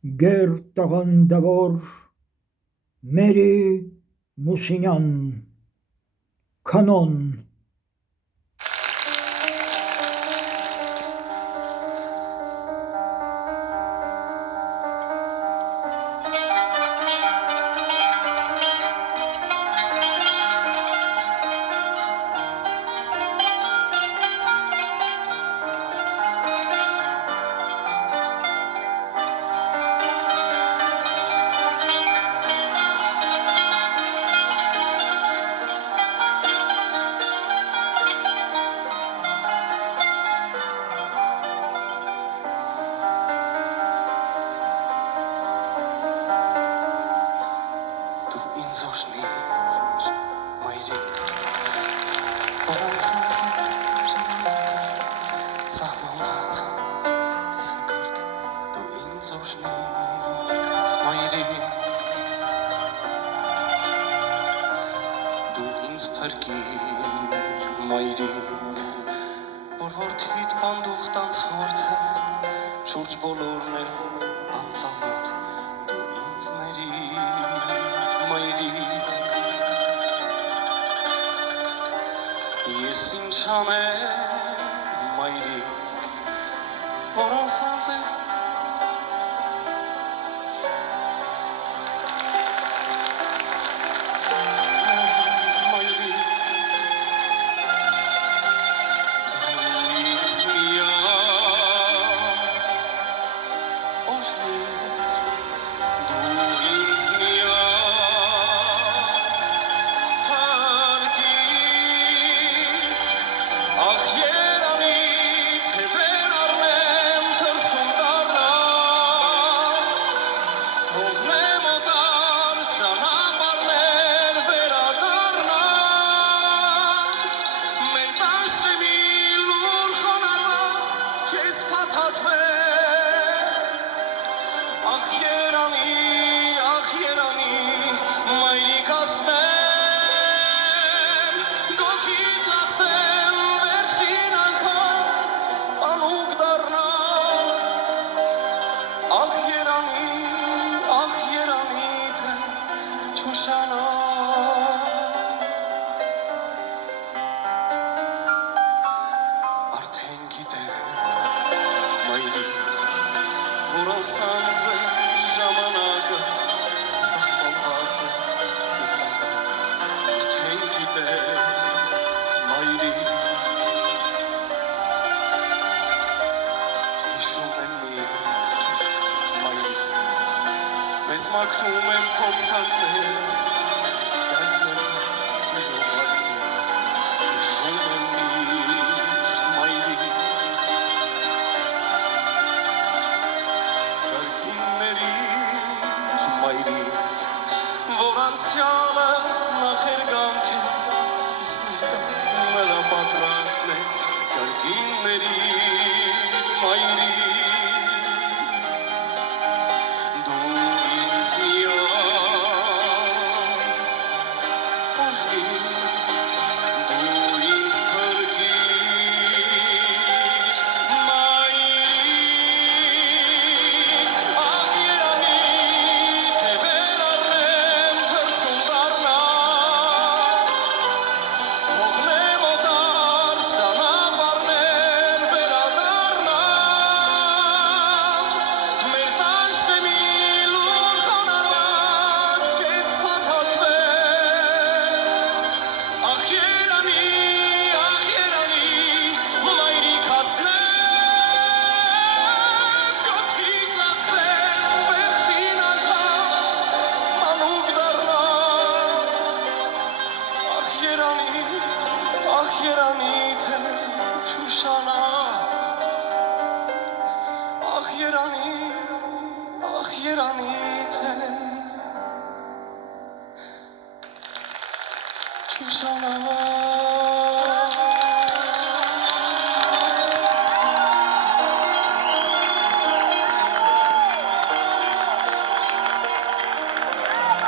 Գեր տաղանդավոր Մերի Մուսինյան Կանոն Մայրիկ, որ որդիդ պանդուխ տանցորդ է, շուրջ բոլորներ անծանոտ, դու ինձ ների, մայրիկ, ես ինչ անեմ, մայրիկ, որ անսանձ է, Մեզ մաքրում են փորձանքներ, կյանքներս սիրողակին, հիշում եմ միշտ մայրիկ, կարգիններիր մայրիկ, որ անցյալս նախերգանք է, իսկ ներկաս նրա պատրանքն է, կարգիններիր մայրիկ, Susanna